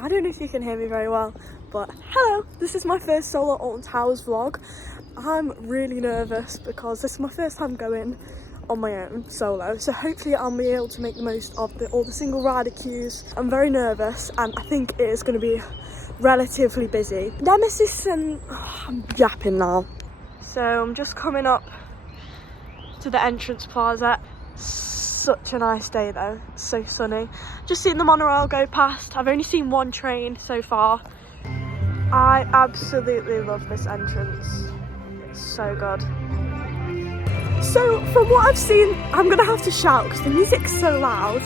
I don't know if you can hear me very well, but hello, this is my first solo Alton Towers vlog. I'm really nervous because this is my first time going on my own solo, so hopefully I'll be able to make the most of all the single rider queues. I'm very nervous and I think it is going to be relatively busy. Nemesis and I'm yapping now. So I'm just coming up to the entrance plaza. Such a nice day though, it's so sunny. Just seen the monorail go past. I've only seen one train so far. I absolutely love this entrance. It's so good. So from what I've seen, I'm gonna have to shout because the music's so loud,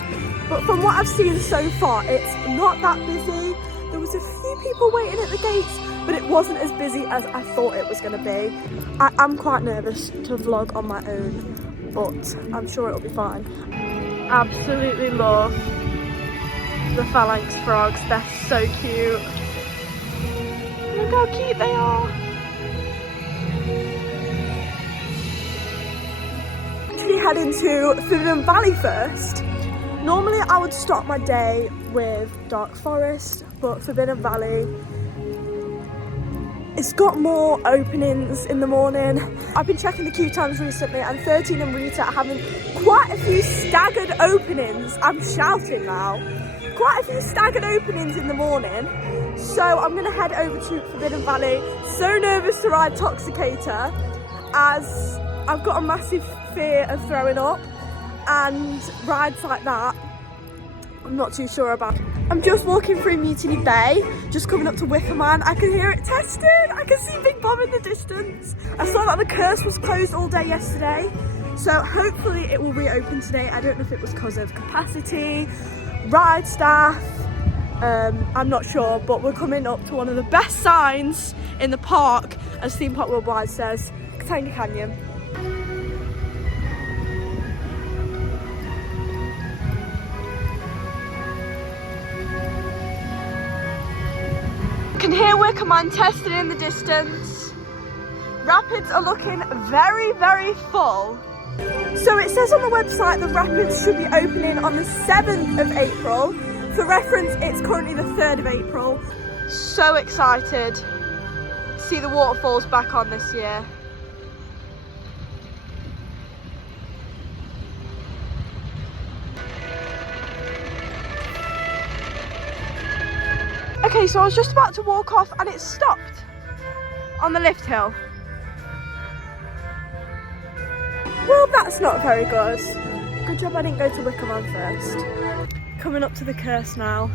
but from what I've seen so far, it's not that busy. There was a few people waiting at the gates, but it wasn't as busy as I thought it was gonna be. I am quite nervous to vlog on my own, but I'm sure it'll be fine. Absolutely love the phalanx frogs, they're so cute. Look how cute they are. Actually heading to Forbidden Valley first. Normally I would start my day with Dark Forest, but Forbidden Valley, it's got more openings in the morning. I've been checking the queue times recently and 13 and Rita are having quite a few staggered openings. I'm shouting now. Quite a few staggered openings in the morning. So I'm gonna head over to Forbidden Valley. So nervous to ride Toxicator as I've got a massive fear of throwing up, and rides like that I'm not too sure about. I'm just walking through Mutiny Bay, just coming up to Wicker Man. I can hear it testing. I can see Big Bob in the distance. I saw that the curse was closed all day yesterday, so hopefully it will reopen today. I don't know if it was because of capacity, ride staff, I'm not sure, but we're coming up to one of the best signs in the park, as Theme Park Worldwide says, Katanga Canyon. Can hear Wicker Man testing in the distance. Rapids are looking very, very full. So it says on the website the rapids should be opening on the 7th of April. For reference, it's currently the 3rd of April. So excited to see the waterfalls back on this year. Okay, so I was just about to walk off and it stopped on the lift hill. Well, that's not very good. Good job I didn't go to Wicker Man first. Coming up to the Curse now.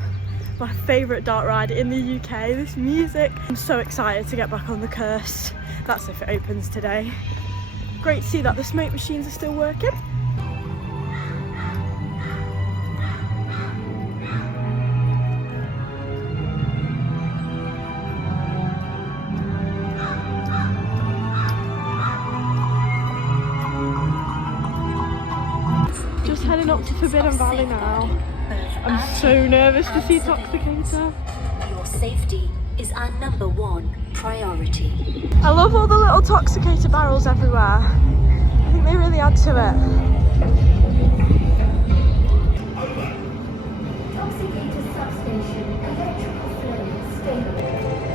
My favourite dark ride in the UK. This music. I'm so excited to get back on the Curse. That's if it opens today. Great to see that the smoke machines are still working. Heading up to Forbidden Valley now. I'm so nervous to see Toxicator. Your safety is our #1 priority. I love all the little Toxicator barrels everywhere. I think they really add to it.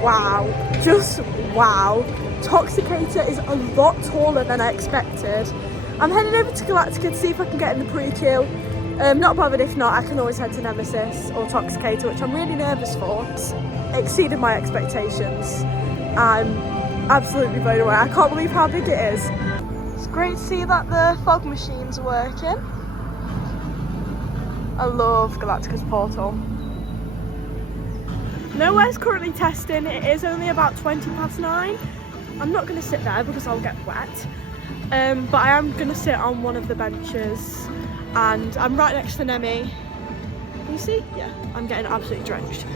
Wow, just wow. Toxicator is a lot taller than I expected. I'm heading over to Galactica to see if I can get in the pre-queue. Not bothered if not, I can always head to Nemesis or Toxicator, which I'm really nervous for. It's exceeded my expectations. I'm absolutely blown away. I can't believe how big it is. It's great to see that the fog machines are working. I love Galactica's portal. Nowhere's currently testing. It is only about 9:20. I'm not going to sit there because I'll get wet. But I am going to sit on one of the benches and I'm right next to Nemi. Can you see? Yeah, I'm getting absolutely drenched.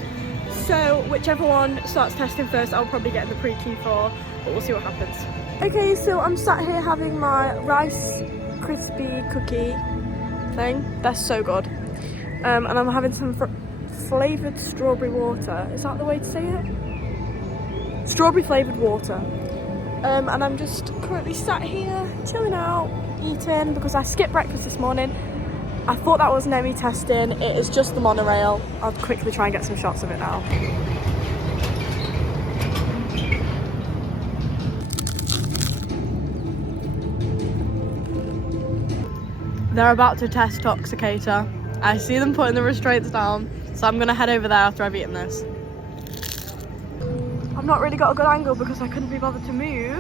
So whichever one starts testing first, I'll probably get in the pre-queue for, but we'll see what happens. Okay, so I'm sat here having my Rice Crispy cookie thing. That's so good. And I'm having some flavoured strawberry water. Is that the way to say it? Strawberry flavoured water. And I'm just currently sat here chilling out, eating, because I skipped breakfast this morning I thought that was Nemi testing. It is just the monorail. I'll quickly try and get some shots of it now. They're about to test Toxicator. I see them putting the restraints down, so I'm gonna head over there after I've eaten this. I've not really got a good angle because I couldn't be bothered to move.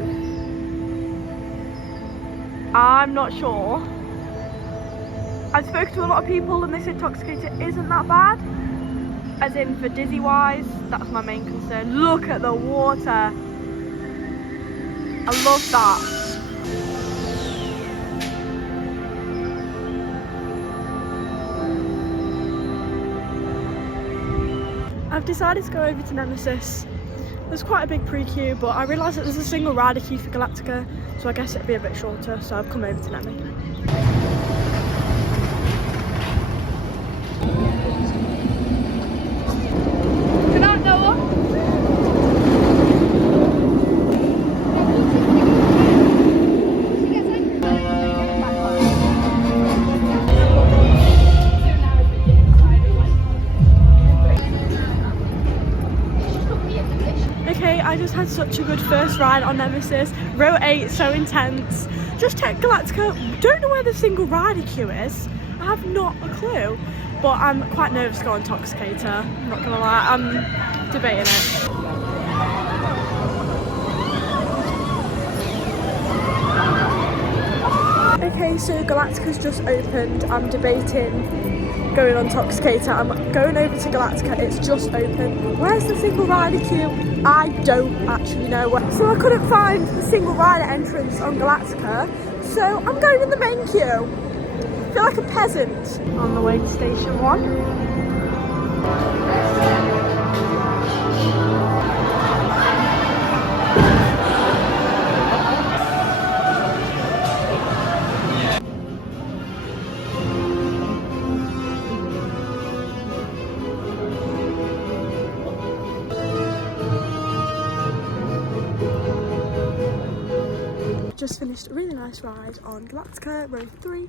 I'm not sure. I've spoken to a lot of people and they said Toxicator isn't that bad. As in for dizzy wise, that's my main concern. Look at the water. I love that. I've decided to go over to Nemesis. There's quite a big pre-queue, but I realised that there's a single rider queue for Galactica, so I guess it'd be a bit shorter, so I've come over to Nemi. Good night, Noah. Okay, I just had such a good first ride on Nemesis. Row 8, so intense. Just check Galactica. Don't know where the single rider queue is. I have not a clue. But I'm quite nervous to go on Toxicator. I'm not gonna lie, I'm debating it. Okay, so Galactica's just opened. I'm debating going on Toxicator. I'm going over to Galactica. It's just open. Where's the single rider queue? I don't actually know where. So I couldn't find the single rider entrance on Galactica. So I'm going in the main queue. I feel like a peasant. On the way to station 1. Just finished a really nice ride on Galactica, row 3.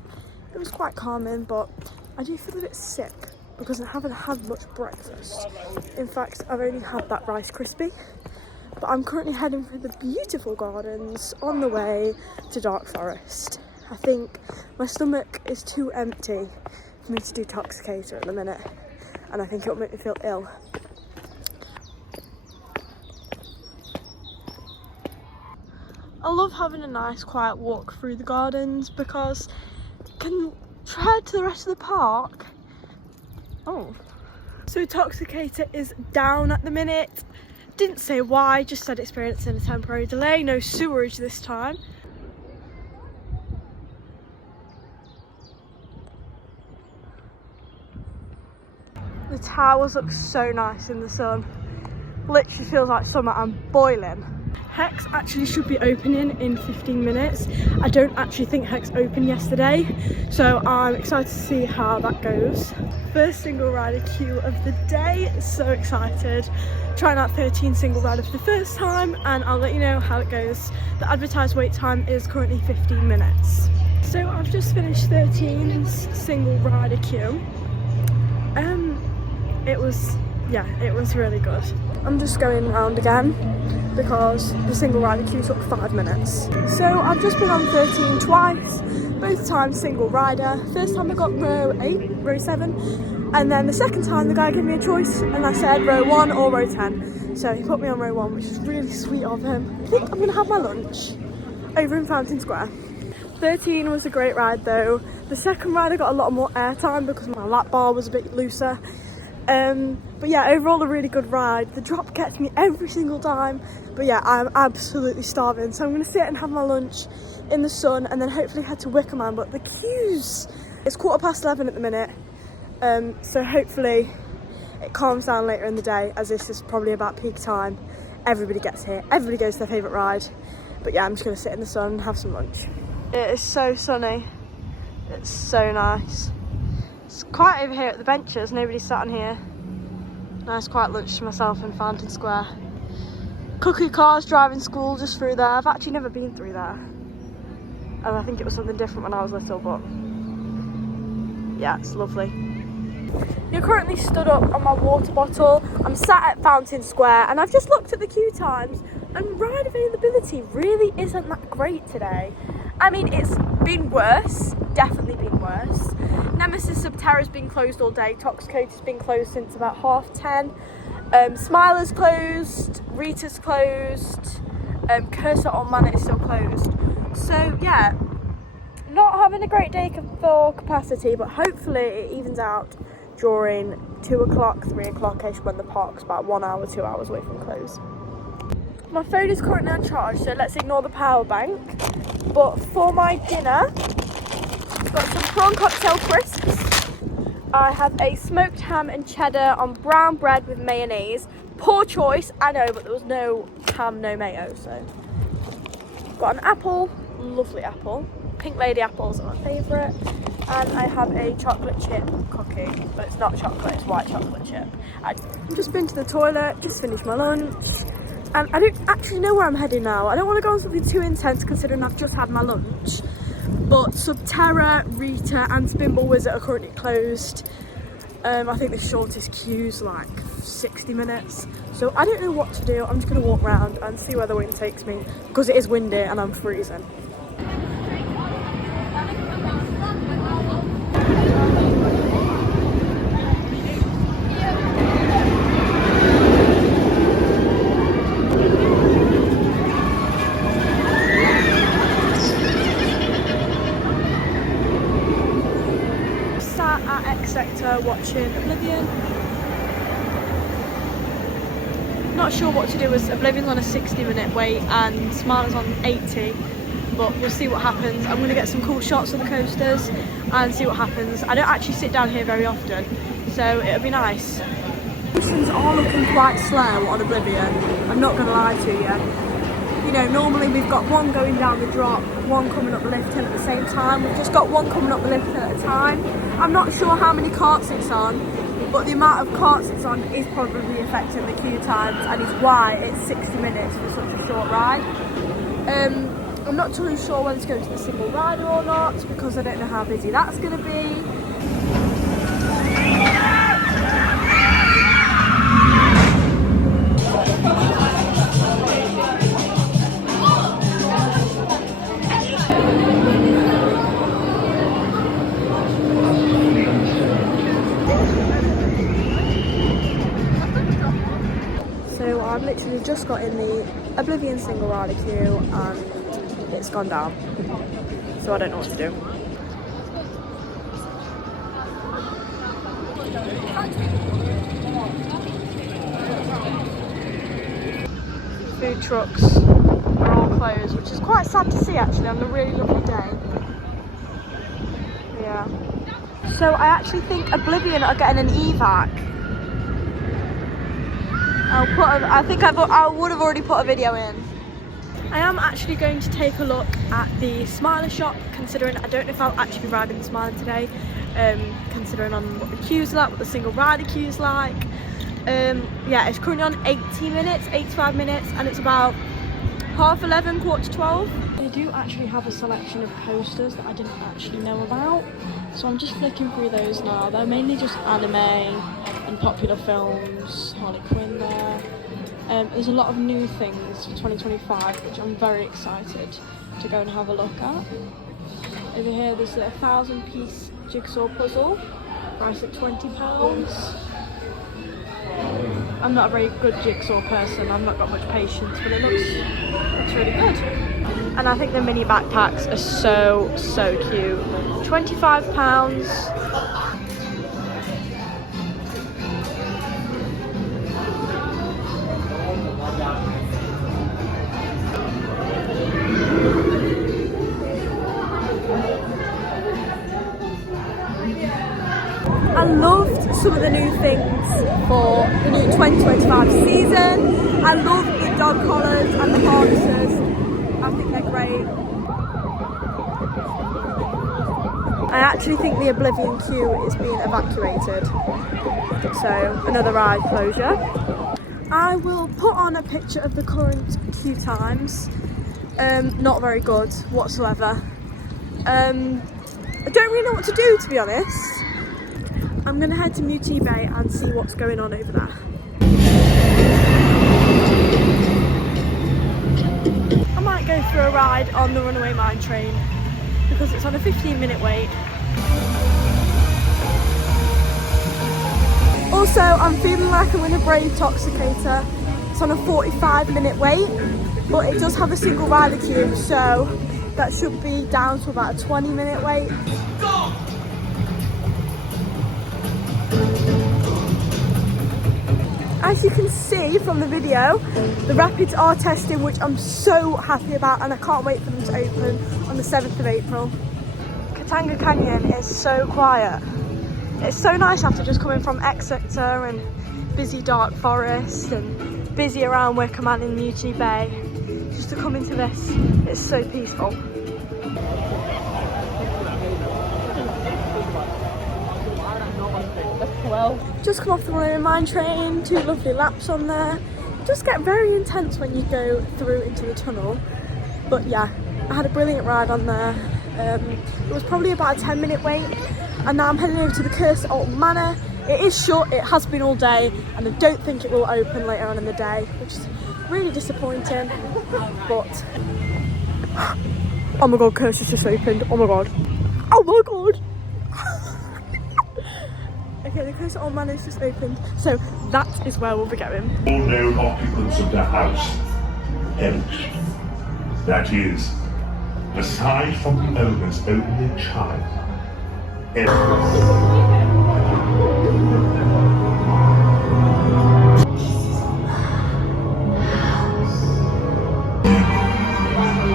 It was quite calming, but I do feel a bit sick because I haven't had much breakfast. In fact, I've only had that Rice Krispie. But I'm currently heading through the beautiful gardens on the way to Dark Forest. I think my stomach is too empty for me to do Toxicator at the minute, and I think it'll make me feel ill. I love having a nice quiet walk through the gardens because you can tread to the rest of the park. Oh. So Toxicator is down at the minute. Didn't say why, just said experiencing a temporary delay. No sewerage this time. The towers look so nice in the sun. Literally feels like summer. I'm boiling. Hex actually should be opening in 15 minutes. I don't actually think Hex opened yesterday, so I'm excited to see how that goes. First single rider queue of the day, so excited. Trying out 13 single rider for the first time, and I'll let you know how it goes. The advertised wait time is currently 15 minutes. So I've just finished 13 single rider queue. It was really good. I'm just going round again because the single rider queue took 5 minutes. So I've just been on 13 twice, both times single rider. First time I got row 8, row 7, and then the second time the guy gave me a choice and I said row 1 or row 10. So he put me on row 1, which is really sweet of him. I think I'm gonna have my lunch over in Fountain Square. 13 was a great ride though. The second ride I got a lot more airtime because my lap bar was a bit looser. But yeah, overall a really good ride. The drop gets me every single time. But yeah, I'm absolutely starving. So I'm going to sit and have my lunch in the sun and then hopefully head to Wicker Man. But the queues, it's 11:15 at the minute. So hopefully it calms down later in the day, as this is probably about peak time. Everybody gets here. Everybody goes to their favourite ride. But yeah, I'm just going to sit in the sun and have some lunch. It is so sunny. It's so nice. It's quiet over here at the benches, nobody's sat on here. Nice quiet lunch to myself in Fountain Square. Cuckoo cars driving school just through there. I've actually never been through there. And I think it was something different when I was little, but yeah, it's lovely. You're currently stood up on my water bottle. I'm sat at Fountain Square and I've just looked at the queue times and ride availability really isn't that great today. I mean, it's been worse, definitely been worse. Nemesis Subterra's been closed all day, Toxicator's been closed since about 10:30. Smiler's closed, Rita's closed, Cursor on Man is still closed. So yeah, not having a great day for capacity, but hopefully it evens out during 2 o'clock, 3 o'clock-ish when the park's about 1 hour, 2 hours away from close. My phone is currently on charge, so let's ignore the power bank. But for my dinner, I've got some prawn cocktail crisps. I have a smoked ham and cheddar on brown bread with mayonnaise. Poor choice, I know, but there was no ham, no mayo, so. Got an apple, lovely apple. Pink lady apples are my favourite. And I have a chocolate chip cookie, but it's not chocolate, it's white chocolate chip. I've just been to the toilet, just finished my lunch, and I don't actually know where I'm heading now. I don't want to go on something too intense considering I've just had my lunch. But Subterra, Rita and Spinball Wizard are currently closed. I think the shortest queue's like 60 minutes. So I don't know what to do. I'm just going to walk around and see where the wind takes me because it is windy and I'm freezing. Watching Oblivion. Not sure what to do as Oblivion's on a 60-minute wait and Smiler's on 80, but we'll see what happens. I'm going to get some cool shots of the coasters and see what happens. I don't actually sit down here very often, so it'll be nice. Stations are looking quite slow on Oblivion, I'm not going to lie to you. You know, normally we've got one going down the drop, one coming up the lift hill at the same time. We've just got one coming up the lift hill at a time. I'm not sure how many carts it's on, but the amount of carts it's on is probably affecting the queue times and is why it's 60 minutes for such a short ride. I'm not too sure whether to go to the single rider or not because I don't know how busy that's going to be. I've literally just got in the Oblivion single rider queue and it's gone down, so I don't know what to do. Food trucks are all closed, which is quite sad to see actually on a really lovely day. Yeah. So I actually think Oblivion are getting an evac. I would have already put a video in. I am actually going to take a look at the Smiler shop, considering I don't know if I'll actually be riding the Smiler today, considering on what the queue's like, what the single rider queue's like. Yeah, it's currently on 80 minutes, 85 minutes, and it's about 11:30, 11:45. They do actually have a selection of posters that I didn't actually know about, so I'm just flicking through those now. They're mainly just anime and popular films, Harley Quinn there. There's a lot of new things for 2025, which I'm very excited to go and have a look at. Over here there's a 1,000-piece jigsaw puzzle, priced at £20. I'm not a very good jigsaw person, I've not got much patience, but it looks really good. And I think the mini backpacks are so cute. £25. I loved some of the new things for the new 2025 season. I love the dog collars and the harnesses. I think they're great. I actually think the Oblivion queue is being evacuated. So another ride closure. I will put on a picture of the current queue times. Not very good whatsoever. I don't really know what to do, to be honest. I'm gonna head to Mutiny Bay and see what's going on over there. I might go for a ride on the runaway mine train because it's on a 15-minute wait. Also, I'm feeling like I'm gonna brave Toxicator. It's on a 45-minute wait, but it does have a single rider queue, so that should be down to about a 20-minute wait. As you can see from the video, the rapids are testing, which I'm so happy about, and I can't wait for them to open on the 7th of April. Katanga Canyon is so quiet. It's so nice after just coming from Exeter and busy dark forest and busy around Wicker Man in Mutiny Bay. Just to come into this, it's so peaceful. Just come off the runaway mine train, 2 lovely laps on there. It does get very intense when you go through into the tunnel, but yeah, I had a brilliant ride on there. It was probably about a 10-minute wait, and now I'm heading over to the cursed ALTON Manor. It is shut, it has been all day, and I don't think it will open later on in the day, which is really disappointing, but oh my god, Curse has just opened. Oh my god. Oh my god. Okay, the Coastal Old Man has just opened, so that is where we'll be going. All known occupants of the house perish. That is, aside from the owner's only child.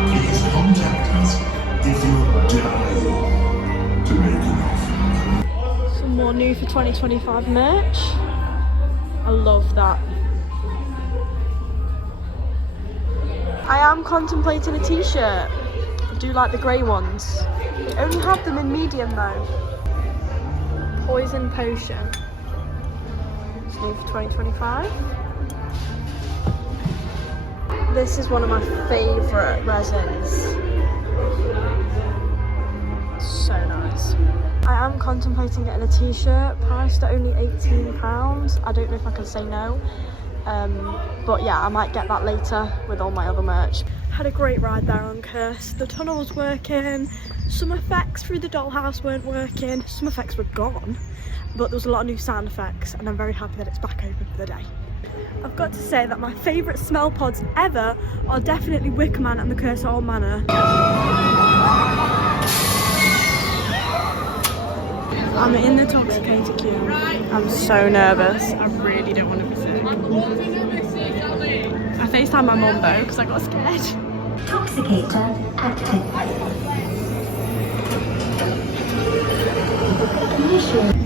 Please contact us if you die to make an offer. Some more new for 2025 merch. I love that. I am contemplating a t-shirt. I do like the grey ones. They only have them in medium though. Poison Potion. It's new for 2025. This is one of my favourite resins. So nice. I am contemplating getting a t-shirt, priced at only £18. I don't know if I can say no. But yeah, I might get that later with all my other merch. Had a great ride there on Curse. The tunnel was working, some effects through the dollhouse weren't working, some effects were gone, but there was a lot of new sound effects, and I'm very happy that it's back open for the day. I've got to say that my favourite smell pods ever are definitely Wicker Man and the Curse Old Manor. I'm in the Toxicator queue. I'm so nervous. I really don't want to be sick. I FaceTimed my mum though because I got scared. Toxicator active.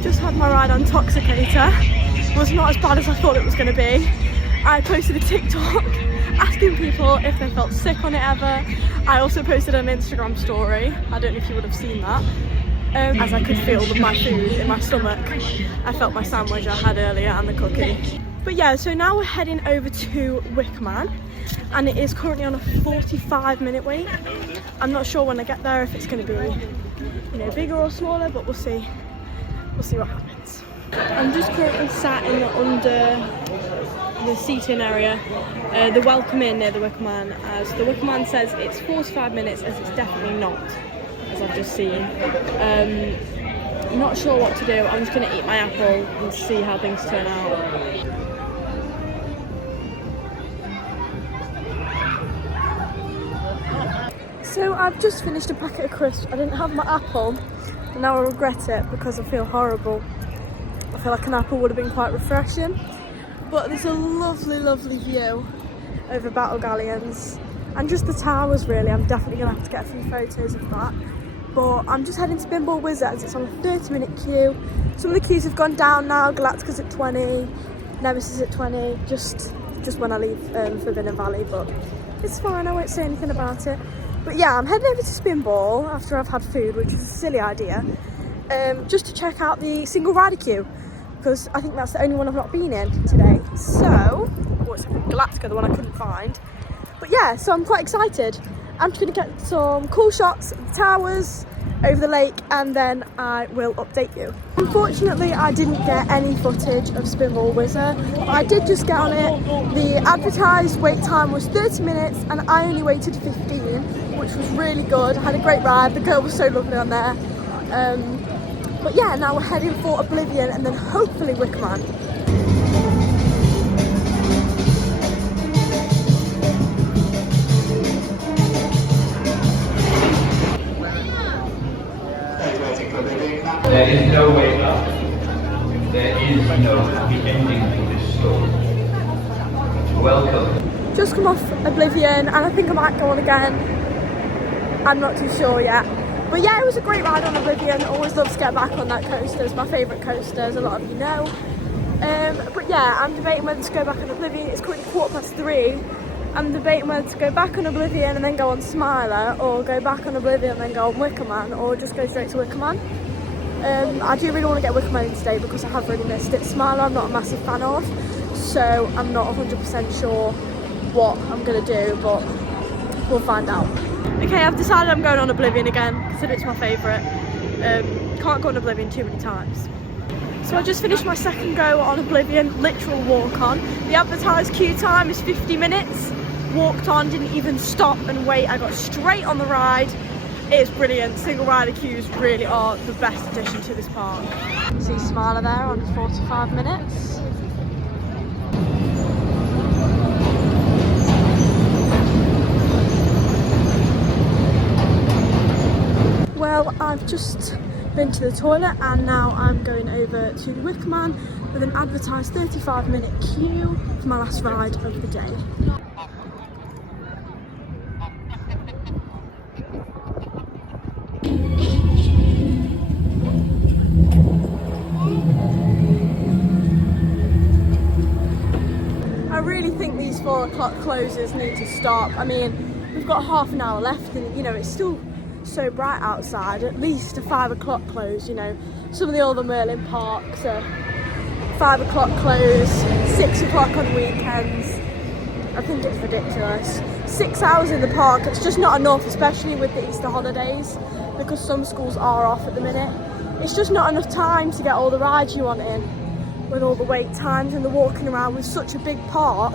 Just had my ride on Toxicator. It was not as bad as I thought it was going to be. I posted a TikTok asking people if they felt sick on it ever. I also posted an Instagram story. I don't know if you would have seen that. As I could feel my food in my stomach. I felt my sandwich I had earlier and the cookie. But yeah, so now we're heading over to Wicker Man, and it is currently on a 45-minute wait. I'm not sure when I get there if it's going to be, you know, bigger or smaller, but we'll see. We'll see what happens. I'm just currently sat in the under the seating area, the welcome in near the Wicker Man, as the Wicker Man says it's 45 minutes, as it's definitely not, as I've just seen. I'm not sure what to do. I'm just going to eat my apple and see how things turn out. So I've just finished a packet of crisps. I didn't have my apple, and now I regret it because I feel horrible. I feel like an apple would have been quite refreshing. But there's a lovely, lovely view over Battle Galleons. And just the towers really. I'm definitely going to have to get a few photos of that. But I'm just heading to Pinball Wizards. It's on a 30-minute queue. Some of the queues have gone down now. Galactica's at 20, Nemesis at 20. Just when I leave for Vinner Valley, but it's fine. I won't say anything about it. But yeah, I'm heading over to Spinball after I've had food, which is a silly idea, just to check out the single rider queue, because I think that's the only one I've not been in today. So, it's Galactica, the one I couldn't find. But yeah, so I'm quite excited. I'm just going to get some cool shots of the towers over the lake and then I will update you. Unfortunately, I didn't get any footage of Spinball Wizard. I did just get on it. The advertised wait time was 30 minutes and I only waited 15, which was really good. I had a great ride. The girl was so lovely on there. But yeah, now we're heading for Oblivion and then hopefully Wicker Man. There is no way up. There is no happy ending to this story. Welcome. Just come off Oblivion and I think I might go on again. I'm not too sure yet. But yeah, it was a great ride on Oblivion. Always love to get back on that coaster. It's my favourite coaster, as a lot of you know. But yeah, I'm debating whether to go back on Oblivion. It's currently 3:15. I'm debating whether to go back on Oblivion and then go on Smiler, or go back on Oblivion and then go on Wicker Man, or just go straight to Wicker Man. I do really want to get Wicker Man in today because I have really missed it. Smiler I'm not a massive fan of, so I'm not 100% sure what I'm going to do, but we'll find out. Okay, I've decided I'm going on Oblivion again, consider it's my favourite. Can't go on Oblivion too many times. So I just finished my second go on Oblivion, literal walk on. The advertised queue time is 50 minutes. Walked on, didn't even stop and wait. I got straight on the ride. It is brilliant. Single rider queues really are the best addition to this park. See Smiler there on 45 minutes. Well, I've just been to the toilet and now I'm going over to Wicker Man with an advertised 35-minute queue for my last ride of the day. I really think these 4 o'clock closes need to stop. I mean, we've got half an hour left and, you know, it's still so bright outside. At least a 5 o'clock close, you know. Some of the other Merlin parks are 5 o'clock close, 6 o'clock on weekends. I think it's ridiculous. 6 hours in the park, it's just not enough, especially with the Easter holidays, because some schools are off at the minute. It's just not enough time to get all the rides you want in, with all the wait times and the walking around with such a big park.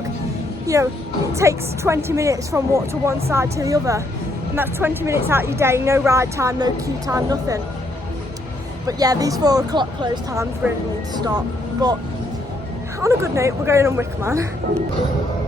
You know, it takes 20 minutes from walk to one side to the other, and that's 20 minutes out of your day, no ride time, no queue time, nothing. But yeah, these 4 o'clock close times really need to stop. But on a good note, we're going on Wicker Man.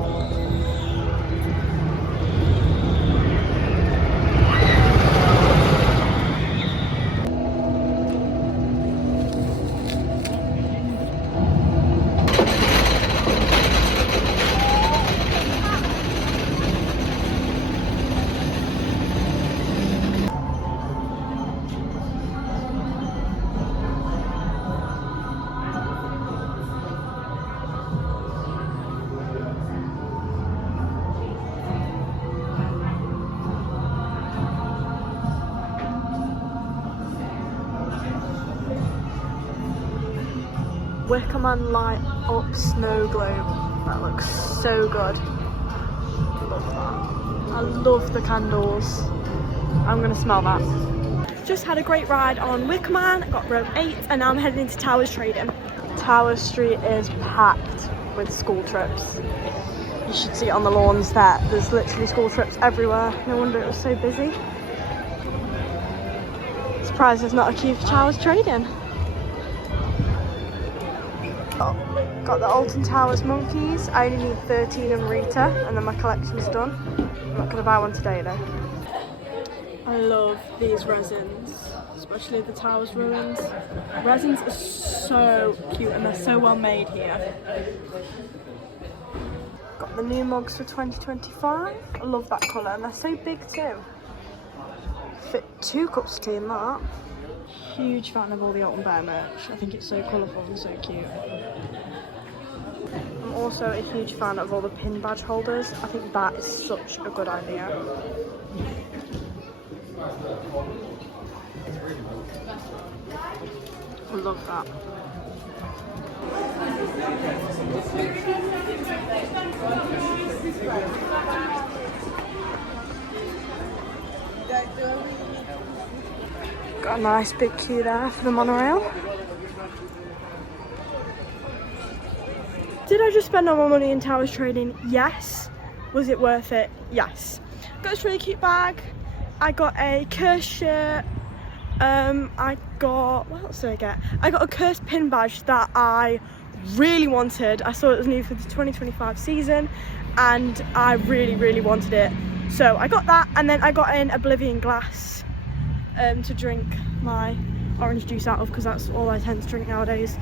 Wicker Man light up snow globe. That looks so good. Love that. I love the candles. I'm gonna smell that. Just had a great ride on Wicker Man, got row 8, and now I'm heading into Towers Trading. Tower Street is packed with school trips. You should see it on the lawns there. There's literally school trips everywhere. No wonder it was so busy. Surprised there's not a queue for Towers Trading. Got the ALTON Towers monkeys. I only need 13 and Rita and then my collection's done. I'm not going to buy one today though. I love these resins, especially the Towers ruins. Resins are so cute and they're so well made here. Got the new mugs for 2025. I love that colour and they're so big too. Fit 2 cups of tea in that. Huge fan of all the Alton Bear merch. I think it's so colourful and so cute. I'm also a huge fan of all the pin badge holders. I think that is such a good idea. I love that. Got a nice big queue there for the monorail. Did I just spend all my money in Towers trading? Yes. Was it worth it? Yes. Got this really cute bag. I got a Curse shirt. I got, what else did I get? I got a Curse pin badge that I really wanted. I saw it was new for the 2025 season and I really wanted it. So I got that, and then I got an Oblivion glass to drink my orange juice out of, because that's all I tend to drink nowadays.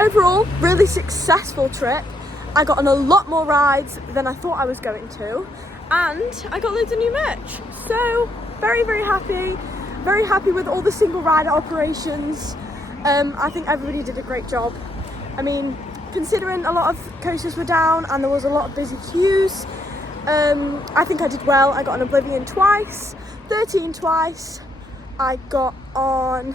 Overall, really successful trip. I got on a lot more rides than I thought I was going to, and I got loads of new merch. So very happy with all the single rider operations. I think everybody did a great job. I mean, considering a lot of coasters were down and there was a lot of busy queues, I think I did well. I got on Oblivion twice, 13 twice. I got on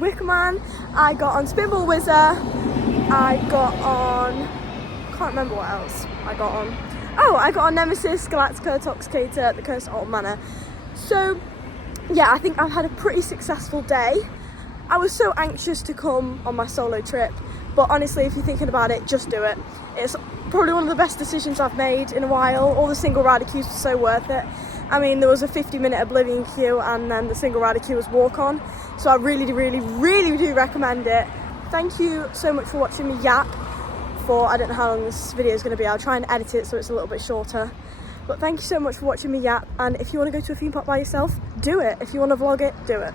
Wicker Man, I got on Spinball Whizzer, I got on, can't remember what else I got on. Oh, I got on Nemesis, Galactica, Toxicator, the Cursed Alton Manor. So yeah, I think I've had a pretty successful day. I was so anxious to come on my solo trip, but honestly, if you're thinking about it, just do it. It's probably one of the best decisions I've made in a while. All the single rider queues were so worth it. I mean, there was a 50-minute Oblivion queue, and then the single rider queue was walk-on. So I really do recommend it. Thank you so much for watching me yap for, I don't know how long this video is going to be. I'll try and edit it so it's a little bit shorter. But thank you so much for watching me yap, and if you want to go to a theme park by yourself, do it. If you want to vlog it, do it.